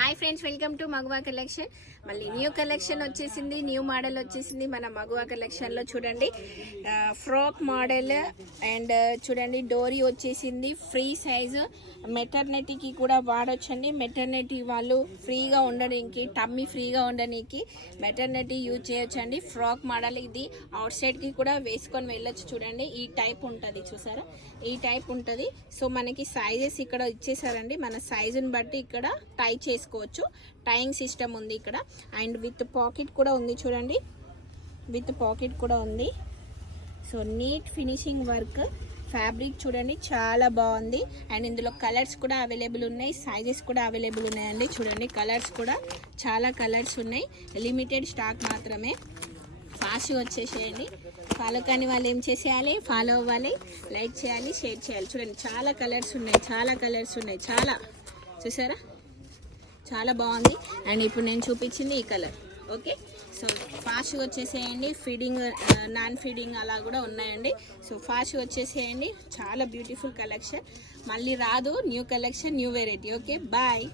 Hi friends, welcome to మగువా collection. మళ్ళీ new collection వచ్చేసింది, న్యూ మోడల్ వచ్చేసింది మన మగువా కలెక్షన్లో. చూడండి ఫ్రాక్ మోడల్ అండ్ చూడండి డోరీ వచ్చేసింది. ఫ్రీ సైజు, మెటర్నిటీకి కూడా వాడొచ్చండి. మెటర్నిటీ వాళ్ళు ఫ్రీగా ఉండడానికి, టమ్మీ ఫ్రీగా ఉండడానికి మెటర్నిటీ యూజ్ చేయొచ్చండి. ఫ్రాక్ మోడల్ ఇది, అవుట్ సైడ్కి కూడా వేసుకొని వెళ్ళొచ్చు. చూడండి ఈ టైప్ ఉంటుంది, చూసారా ఈ టైప్ ఉంటుంది. సో మనకి సైజెస్ ఇక్కడ ఇచ్చేసారండి, మన సైజుని బట్టి ఇక్కడ టై చేసుకోవచ్చు. టైయింగ్ సిస్టమ్ ఉంది ఇక్కడ అండ్ విత్ పాకెట్ కూడా ఉంది. చూడండి విత్ పాకెట్ కూడా ఉంది. So neat finishing work, fabric చూడండి చాలా బాగుంది. అండ్ ఇందులో కలర్స్ కూడా అవైలబుల్ ఉన్నాయి, సైజెస్ కూడా అవైలబుల్ ఉన్నాయండి. చూడండి కలర్స్ కూడా చాలా కలర్స్ ఉన్నాయి, లిమిటెడ్ స్టాక్ మాత్రమే. ఫాస్ట్గా వచ్చేసేయండి. ఫాలో కాని వాళ్ళు ఏం చేసేయాలి, ఫాలో అవ్వాలి, లైక్ చేయాలి, షేర్ చేయాలి. చూడండి చాలా కలర్స్ ఉన్నాయి, చాలా కలర్స్ ఉన్నాయి, చాలా చూసారా చాలా బాగుంది. అండ్ ఇప్పుడు నేను చూపించింది ఈ కలర్. ఓకే, సో ఫాస్ట్గా వచ్చేసేయండి. ఫీడింగ్, నాన్ ఫీడింగ్ అలా కూడా ఉన్నాయండి. సో ఫాస్ట్గా వచ్చేసేయండి. చాలా బ్యూటిఫుల్ కలెక్షన్, మళ్ళీ రాదు. New collection, new variety. Okay, bye.